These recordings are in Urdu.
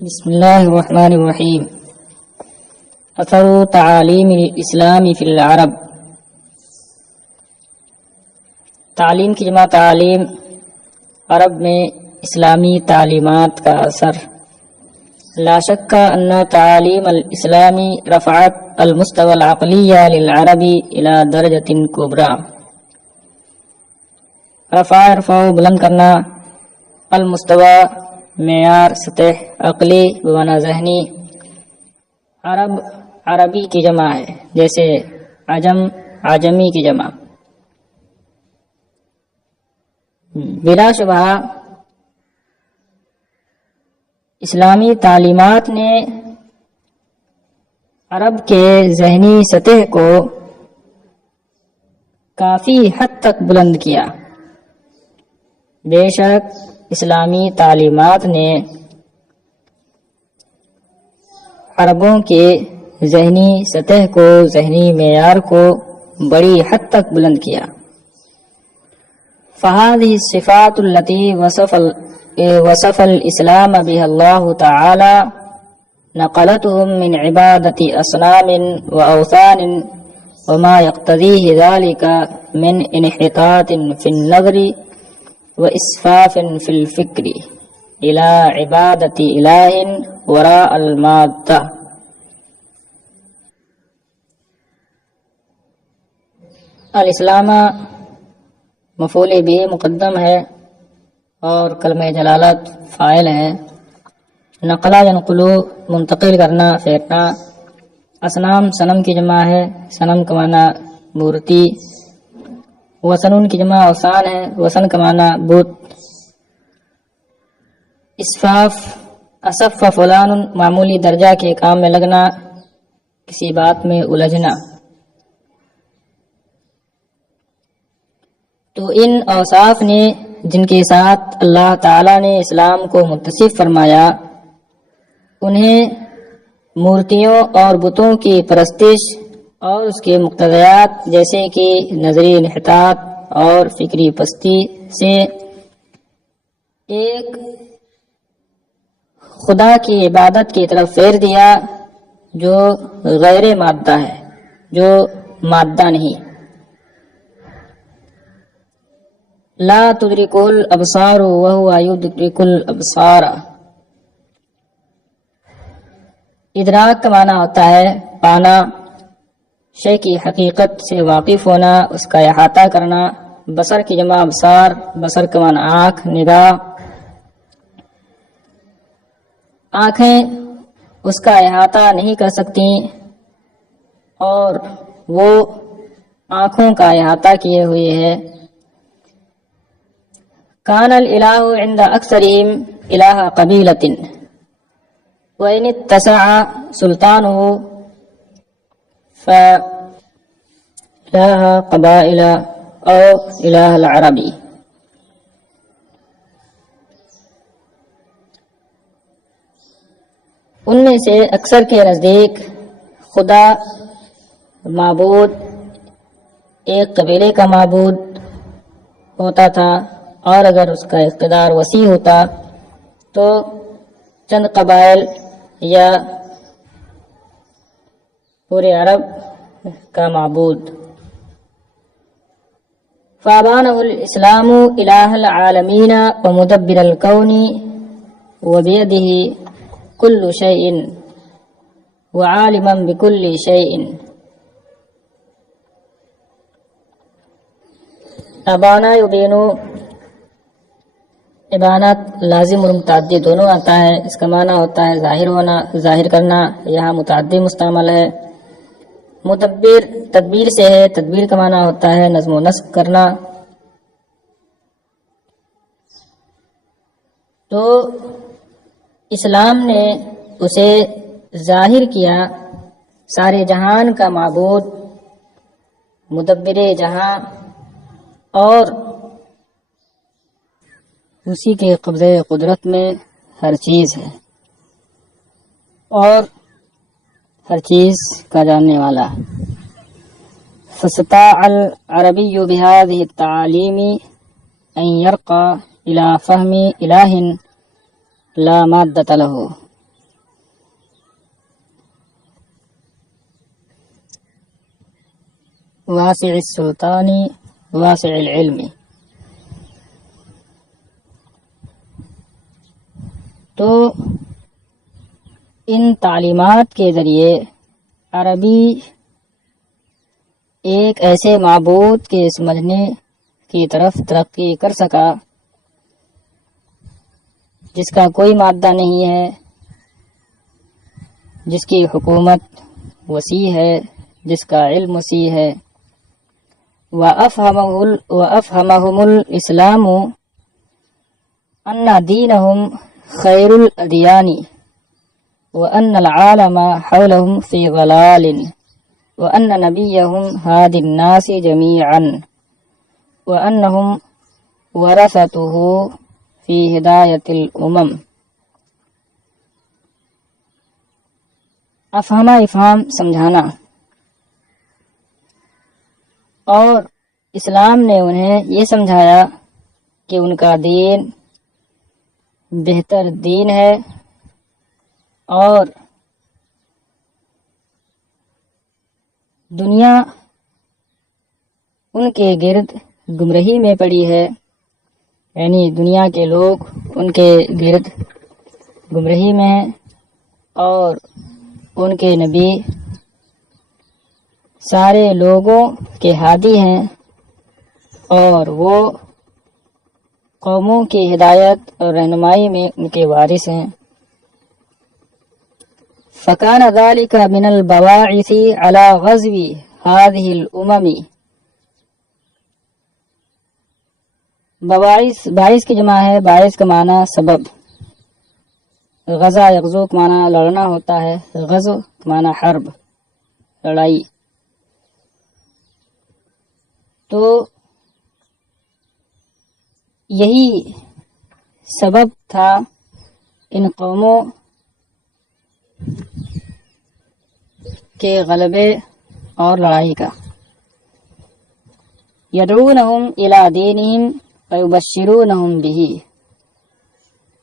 بسم اللہ الرحمن الرحیم. اثر تعالیم الاسلام فی العرب. تعلیم کی جمع تعلیم، عرب میں اسلامی تعلیمات کا اثر. لا شک ان تعلیم الاسلامی رفعت المستوى العقلی للعرب الى درجۃ کبریٰ. رفع بلند کرنا، المستوى معیار، سطح، عقلی بمعنی ذہنی. عربی کی جمع ہے، جیسے عجم عجمی کی جمع. بلا شبہ اسلامی تعلیمات نے عرب کے ذہنی سطح کو کافی حد تک بلند کیا. بے شک اسلامی تعلیمات نے عربوں کے ذہنی سطح کو، ذہنی معیار کو بڑی حد تک بلند کیا. فهذه الصفات التي وصف الإسلام بها الله تعالى نقلتهم من عبادة أصنام وأوثان وما يقتضيه ذلك من انحطاط في النظر وإسفاف في الفكر إلى عبادة إله وراء المادة. الاسلام مفعول بھی مقدم ہے اور کلمہ جلالت فاعل ہے. نقلا ینقلو منتقل کرنا، پھیرنا. اصنام صنم کی جمع ہے، صنم کا معنی مورتی. وثنون کی جمع اوثان ہے، وثن کا معنی بت. اسفاف اصف فلان، معمولی درجہ کے کام میں لگنا، کسی بات میں الجھنا. تو ان اوصاف نے جن کے ساتھ اللہ تعالی نے اسلام کو متصف فرمایا، انہیں مورتیوں اور بتوں کی پرستش اور اس کے مقتضیات جیسے کہ نظری انحطاط اور فکری پستی سے ایک خدا کی عبادت کی طرف پھیر دیا جو غیر مادہ ہے، جو مادہ نہیں. لا تدرک الابصار وهو یدرک الابصار. ادراک کا معنی ہوتا ہے پانا، شے کی حقیقت سے واقف ہونا، اس کا احاطہ کرنا. بصر کی جمع ابصار، بصر کا معنی آنکھ، نگاہ. آنکھیں اس کا احاطہ نہیں کر سکتی اور وہ آنکھوں کا احاطہ کیے ہوئے ہے. کان الالہ عند اکثرہم الہ قبیلۃ وإن اتسع سلطانه فإله قبائل أو إله العربي. ان میں سے اکثر کے نزدیک خدا معبود ایک قبیلے کا معبود ہوتا تھا، اور اگر اس کا اقتدار وسیع ہوتا تو چند قبائل یا پورے عرب کا معبود. فابانہ الاسلام الہ العالمین ومدبر الکون وبیدہ کل شیء وعالما بکل شیء. ابانا یبینو، ابانت لازم اور متعدی دونوں آتا ہے. اس کا معنی ہوتا ہے ظاہر ہونا، ظاہر کرنا. یہاں متعدی مستعمل ہے. مدبر تدبیر سے ہے، تدبیر کا معنی ہوتا ہے نظم و نسق کرنا. تو اسلام نے اسے ظاہر کیا سارے جہان کا معبود، مدبر جہاں، اور اسی کے قبضے قدرت میں ہر چیز ہے اور ہر چیز کا جاننے والا. فاستطاع العربی بهذه التعالیم ان يرقى الى فهم الہ لا مادۃ له. واسع السلطان واسع العلم۔ تو ان تعلیمات کے ذریعے عربی ایک ایسے معبود کے سمجھنے کی طرف ترقی کر سکا جس کا کوئی مادہ نہیں ہے، جس کی حکومت وسیع ہے، جس کا علم وسیع ہے۔ وَأَفْهَمَهُمُ الْإِسْلَامُ أَنَّ دِينَهُمْ خَيْرُ الْأَدْيَانِ وَأَنَّ الْعَالَمَ حَوْلَهُمْ فِي ضَلَالٍ وَأَنَّ نَبِيَّهُمْ هَادِ النَّاسِ جَمِيعًا وَأَنَّهُمْ وَرَثَتُهُ فِي ہدایت الامم۔ افہام سمجھانا، اور اسلام نے انہیں یہ سمجھایا کہ ان کا دین بہتر دین ہے اور دنیا ان کے گرد گمراہی میں پڑی ہے، یعنی دنیا کے لوگ ان کے گرد گمراہی میں ہیں، اور ان کے نبی سارے لوگوں کے ہادی ہیں اور وہ قوموں کی ہدایت اور رہنمائی میں ان کے وارث ہیں۔ فَكَانَ ذَلِكَ مِنَ الْبَوَاعِثِ عَلَى غَزْوِ هَذِهِ الْأُمَمِ۔ باعث کی جمع ہے، باعث کا معنی سبب، غزا یغزو کا معنی لڑنا ہوتا ہے، غزو کا معنی حرب، لڑائی۔ تو یہی سبب تھا ان قوموں کے غلبے اور لڑائی کا۔ یدعونہم الی دینہم ویبشرونہم بہ،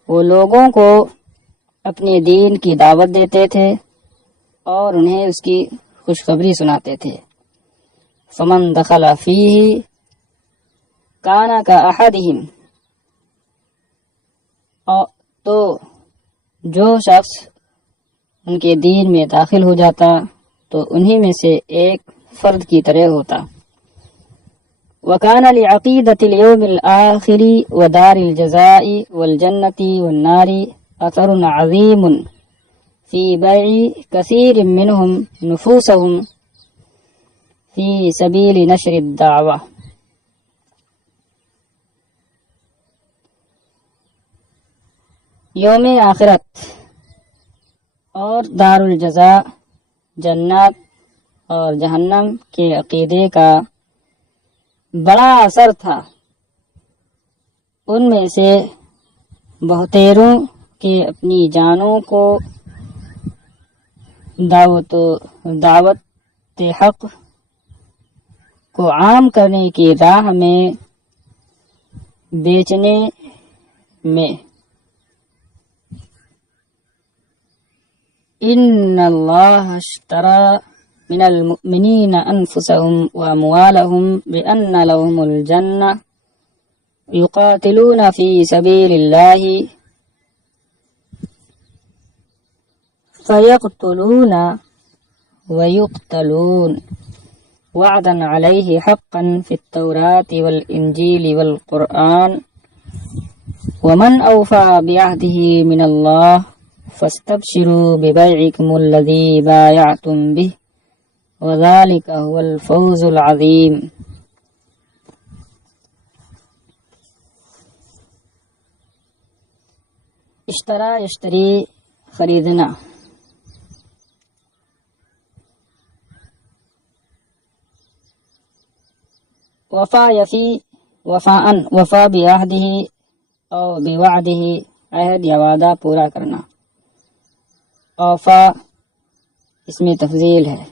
وہ لوگوں کو اپنے دین کی دعوت دیتے تھے اور انہیں اس کی خوشخبری سناتے تھے۔ فمن دخل فیہ کان کاحدہم، تو جو شخص ان کے دین میں داخل ہو جاتا تو انہی میں سے ایک فرد کی طرح ہوتا۔ وَكَانَ لِعَقِيدَةِ الْيَوْمِ الْآخِرِ وَدَارِ الْجَزَاءِ وَالْجَنَّةِ وَالنَّارِ أَثَرٌ عَظِيمٌ فِي بَيْعِ كَثِيرٍ مِّنْهُمْ نُفُوسَهُمْ فِي سَبِيلِ نَشْرِ الدَّعْوَةِ۔ یوم آخرت اور دار الجزاء، جنت اور جہنم کے عقیدے کا بڑا اثر تھا۔ ان میں سے بہتیروں کے اپنی جانوں کو دعوت حق کو عام کرنے کی راہ میں بیچنے میں۔ ان اللہ اشترى من المؤمنین انفسهم واموالهم بان لهم الجنہ یقاتلون فی سبیل اللہ فیقتلون ویقتلون وعدا علیہ حقا فی التوراۃ والانجیل والقرآن ومن اوفى بعہدہ من اللہ فاستبشروا ببيعكم الذي بايعتم به وذلك هو الفوز العظيم۔ اشترا یشتری، خریدنا۔ وفا یفی، وفاءن، وفا بعہدہ او بوعدہ، عہد یا وعدہ پورا کرنا۔ اوفا اس میں تفضیل ہے۔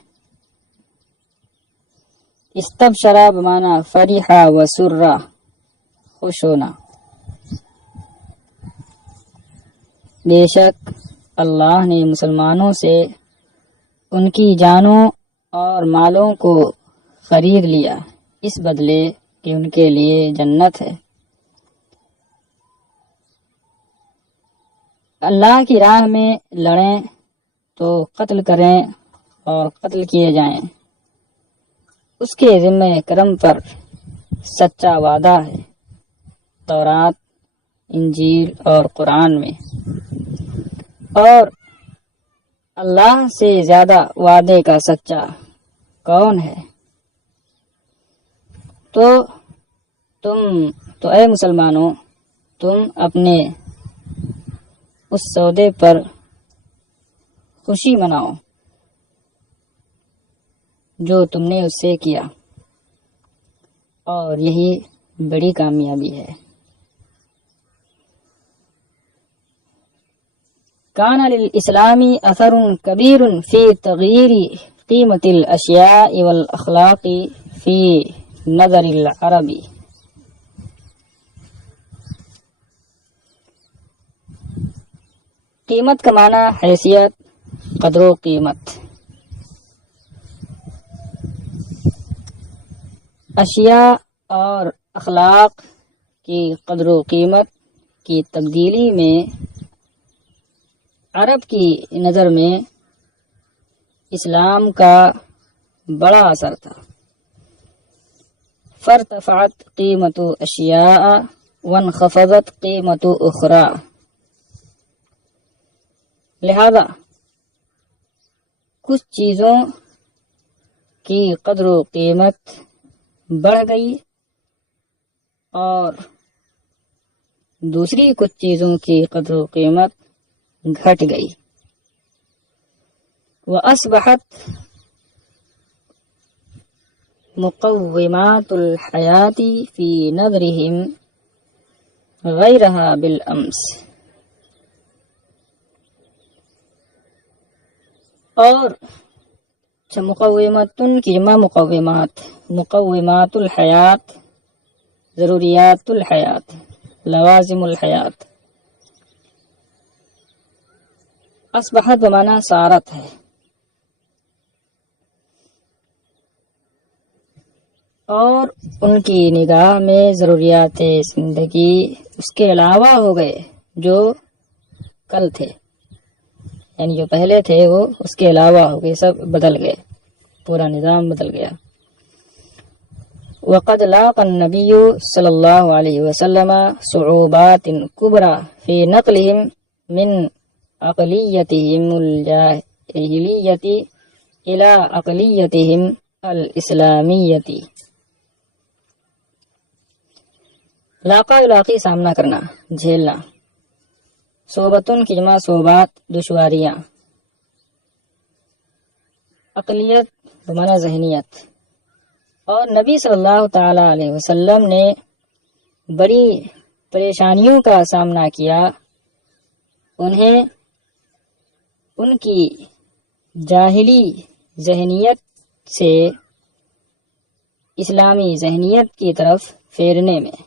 استبشرا بمعنی فرحا وسرا، خوش ہونا۔ بے شک اللہ نے مسلمانوں سے ان کی جانوں اور مالوں کو خرید لیا اس بدلے کہ ان کے لیے جنت ہے۔ اللہ کی راہ میں لڑیں تو قتل کریں اور قتل کیے جائیں، اس کے ذمہ کرم پر سچا وعدہ ہے تورات، انجیل اور قرآن میں، اور اللہ سے زیادہ وعدے کا سچا کون ہے؟ تو اے مسلمانوں، تم اپنے اس سودے پر خوشی مناؤ جو تم نے اس سے کیا، اور یہی بڑی کامیابی ہے۔ کان للاسلام اثر کبیر فی تغییر قیمت الاشیاء والاخلاق فی نظر العرب۔ قیمت کا معنی حیثیت، قدر و قیمت۔ اشیاء اور اخلاق کی قدر و قیمت کی تبدیلی میں عرب کی نظر میں اسلام کا بڑا اثر تھا۔ فارتفعت قیمت اشیاء وانخفضت قیمت اخرى، لہذا کچھ چیزوں کی قدر و قیمت بڑھ گئی اور دوسری کچھ چیزوں کی قدر و قیمت گھٹ گئی۔ وَأَصْبَحَتْ مُقَوِّمَاتُ الْحَيَاةِ فِي نَظْرِهِمْ غَيْرَهَا بِالْأَمْسِ، اور مقوماتن کی جمع مقومات الحیات، ضروریات الحیات، لوازم الحیات۔ اصبحت بمعنی صارت ہے، اور ان کی نگاہ میں ضروریات زندگی اس کے علاوہ ہو گئے جو کل تھے، یعنی جو پہلے تھے وہ اس کے علاوہ ہو گئے، سب بدل گئے، پورا نظام بدل گیا۔ وقد لاقى النبي صلی اللہ علیہ وسلم صعوبات کبرى في نقلهم من اقلیتهم الجاہلیۃ الى اقلیتهم الاسلامیۃ۔ لاقی سامنا کرنا، جھیلنا، صعوبتن کی جمع صعوبات، دشواریاں، اقلیت بمعنی ذہنیت، اور نبی صلی اللہ تعالی علیہ وسلم نے بڑی پریشانیوں کا سامنا کیا، انہیں ان کی جاہلی ذہنیت سے اسلامی ذہنیت کی طرف پھیرنے میں۔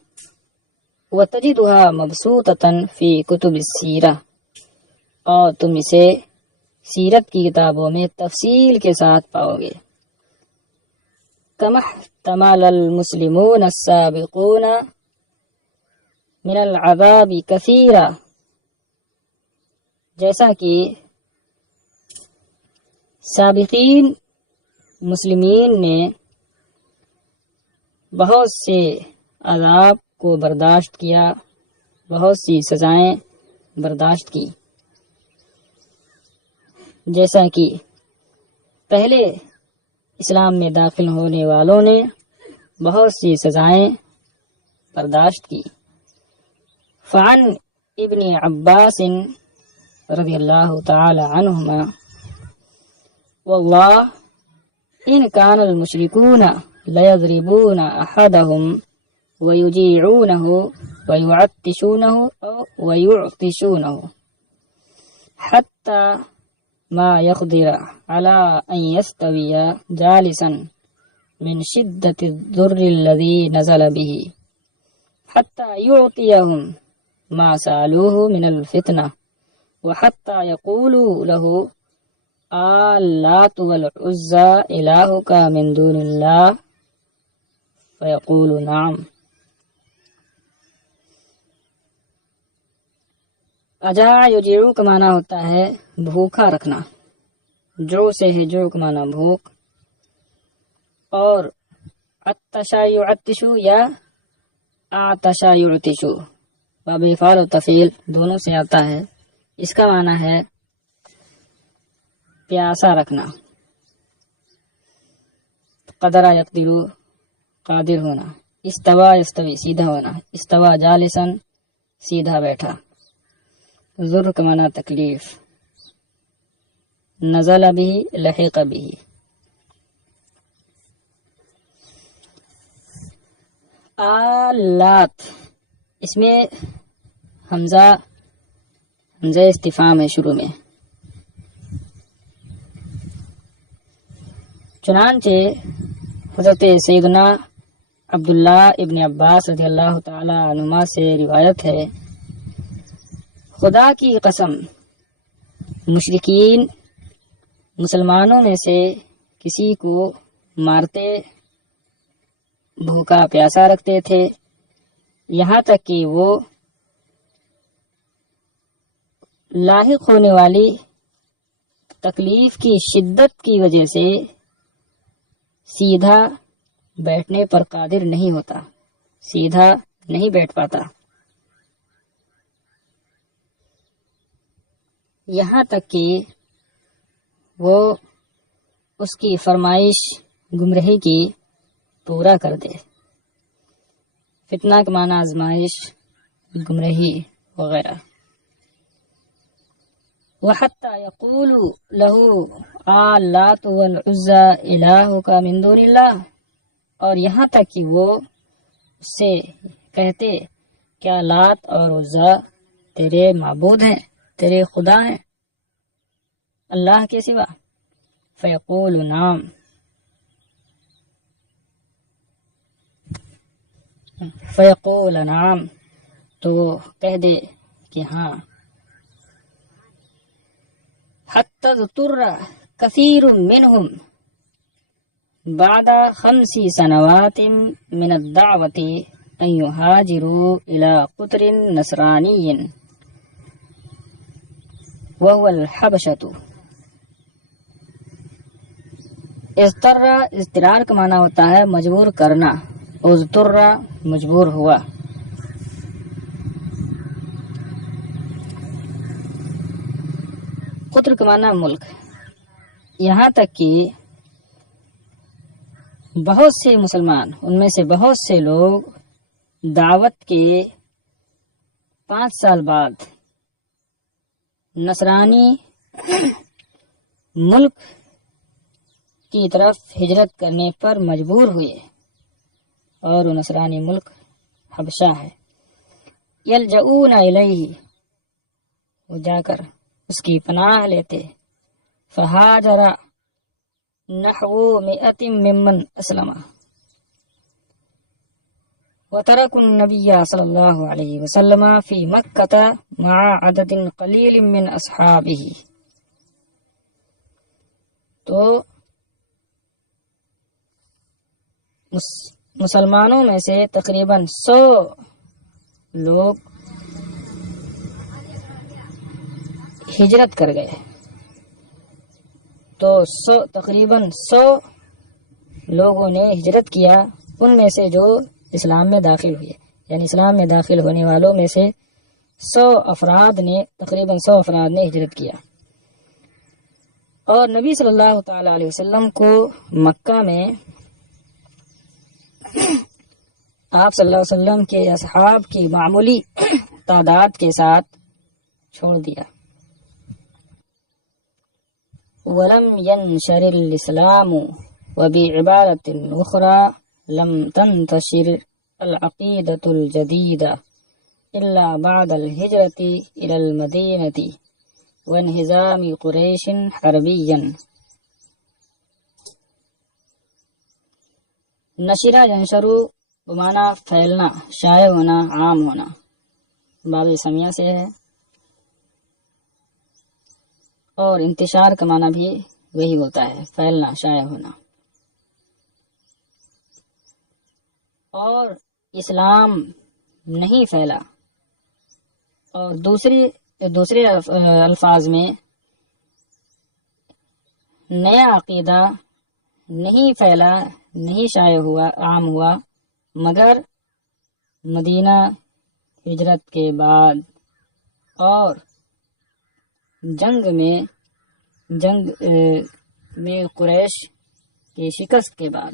وَتَجِدُهَا مَبْسُوطَةً فِي كُتُبِ السِّیرَةِ، اور تم اسے سیرت کی کتابوں میں تفصیل کے ساتھ پاؤ گے۔ كَمَا احْتَمَلَ الْمُسْلِمُونَ السَّابِقُونَ مِنَ الْعَذَابِ كَثِيرًا، جیسا کہ سابقین مسلمین نے بہت سے عذاب کو برداشت کیا، بہت سی سزائیں برداشت کی، جیسا کہ پہلے اسلام میں داخل ہونے والوں نے بہت سی سزائیں برداشت کی۔ فعن ابن عباس رضی اللہ تعالی عنہما واللہ ان کان المشرکون لیضربون احدهم ویجیعونہ ویعطشونہ ویعطشونہ حتی ما يقدر على أن يستوي جالسا من شدة الضر الذي نزل به حتى يعطيهم ما سألوه من الفتنة وحتى يقولوا له اللات والعزى إلهك من دون الله فیقول نعم۔ اجاع یجیعو کا معنی ہوتا ہے بھوکا رکھنا، جو سے ہے جو کا معنی بھوک، اور عطشا یعطشو یا اعطشا یعطشو باب فعل و تفعیل دونوں سے آتا ہے۔ اس کا معنی ہے پیاسا رکھنا، قدرہ یقدرو قادر ہونا، استوا یستوی سیدھا ہونا، استوا جالسن سیدھا بیٹھا، ذر کا معنی تکلیف، نزل بھی لحق بھی۔ آلات، اس میں حمزہ استفہام ہے شروع میں، چنانچہ حضرت سیدنا عبداللہ ابن عباس رضی اللہ تعالی عنہما سے روایت ہے، خدا کی قسم مشرکین مسلمانوں میں سے کسی کو مارتے، بھوکا پیاسا رکھتے تھے، یہاں تک کہ وہ لاحق ہونے والی تکلیف کی شدت کی وجہ سے سیدھا بیٹھنے پر قادر نہیں ہوتا، سیدھا نہیں بیٹھ پاتا، یہاں تک کہ وہ اس کی فرمائش گمراہی کی پورا کر دے۔ فتنہ کے معنی آزمائش، گمراہی وغیرہ۔ وَحَتَّى يَقُولُوا لَهُ آلَّاتُ وَالْعُزَّى إِلَٰهُكَ مِن دُونِ اللَّهِ، اور یہاں تک کہ وہ اس سے کہتے کیا لات اور عزا تیرے معبود ہیں، تیرے خدا ہیں اللہ کے سوا؟ فیقول نعم، فیقول نعم، تو کہہ دے کہ ہاں۔ حتی اضطر کثیر منہم بعد 5 سنوات من الدعوة ان یہاجروا الى قطر نصرانی وهو الحبشۃ۔ اضطرار کا معنی ہوتا ہے مجبور کرنا، اضطر مجبور ہوا۔ قطر کا معنی ملک، یہاں تک کہ بہت سے مسلمان، ان میں سے بہت سے لوگ دعوت کے 5 سال بعد نصرانی ملک کی طرف ہجرت کرنے پر مجبور ہوئے، اور وہ نصرانی ملک حبشہ ہے۔ یلجؤون الیہ، وہ جا کر اس کی پناہ لیتے۔ فہاجر نحو 100 ممن اسلم وتركوا النبي صلی اللہ علیہ وسلم فی مکۃ مع عدد قلیل من اصحابہ۔ تو مسلمانوں میں سے تقریباً 100 لوگ ہجرت کر گئے، تو تقریباً 100 لوگوں نے ہجرت کیا، ان میں سے جو اسلام میں داخل ہوئے، یعنی اسلام میں داخل ہونے والوں میں سے 100 افراد نے، تقریباً 100 افراد نے ہجرت کیا۔ اور نبی صلی اللہ تعالی علیہ وسلم کو مکہ میں آپ صلی اللہ علیہ وسلم کے اصحاب کی معمولی تعداد کے ساتھ چھوڑ دیا۔ وَلَمْ يَنْشَرِ الْإِسْلَامُ وَبِعِبَارَةٍ أُخْرَى لَمْ تَنْتَشِرْ الْعَقِيدَةُ الْجَدِيدَةُ إِلَّا بَعْدَ الْهِجْرَةِ إِلَى الْمَدِينَةِ وَانْهِزَامِ قُرَيْشٍ حَرْبِيًّا۔ نشرہ ینشرو بمعنی پھیلنا، شائع ہونا، عام ہونا، باب سمیہ سے ہے، اور انتشار کا معنی بھی وہی ہوتا ہے، پھیلنا، شائع ہونا۔ اور اسلام نہیں پھیلا، اور دوسرے الفاظ میں نیا عقیدہ نہیں پھیلا، نہیں شائع ہوا، عام ہوا، مگر مدینہ ہجرت کے بعد اور جنگ میں قریش کی شکست کے بعد۔